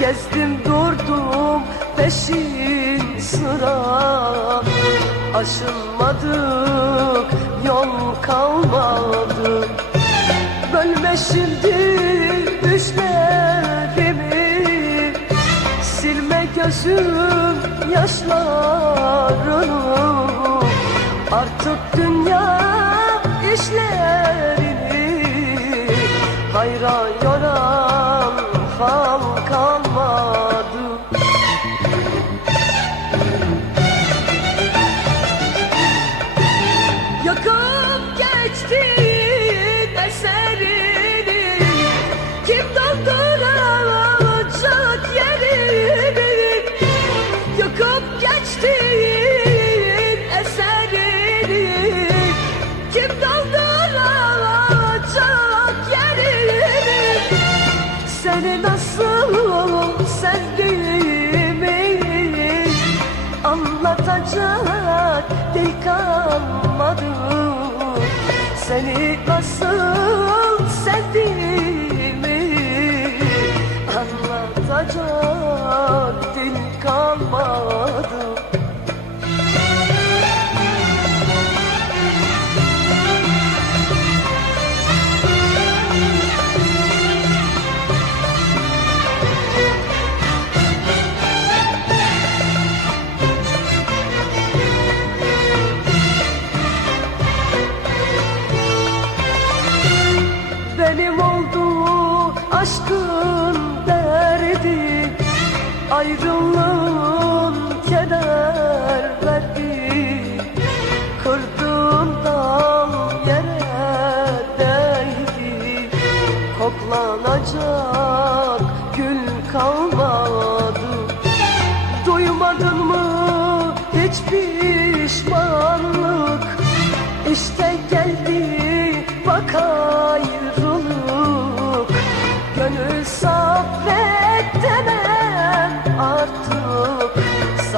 Gezdim durdum peşin sıra. Aşılmadık yol kalmadı. Bölme şimdi düşlerimi. Silme gözüm yaşlarını. Artık dünya işlerini Hayra yoran Anlatacak dil kalmadı. Seni nasıl sevdiğimi Anlatacak Ayrılığın keder verdi Kırdığım dal yere değdi. Koklanacak gül kalmadı. Duymadın mı hiç pişmanlık? İşte geldi bak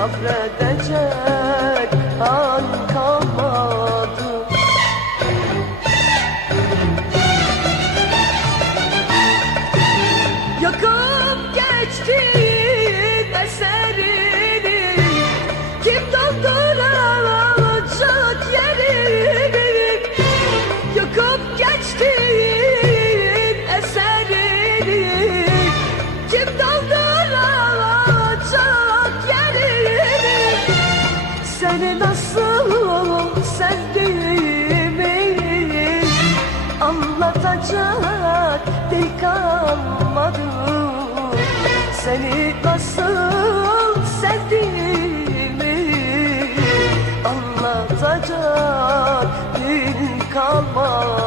Sabredecek. An nasıl sevdiğimi Anlatacak dil kalmadı. Seni nasıl sevdiğimi Anlatacak dil kalmadı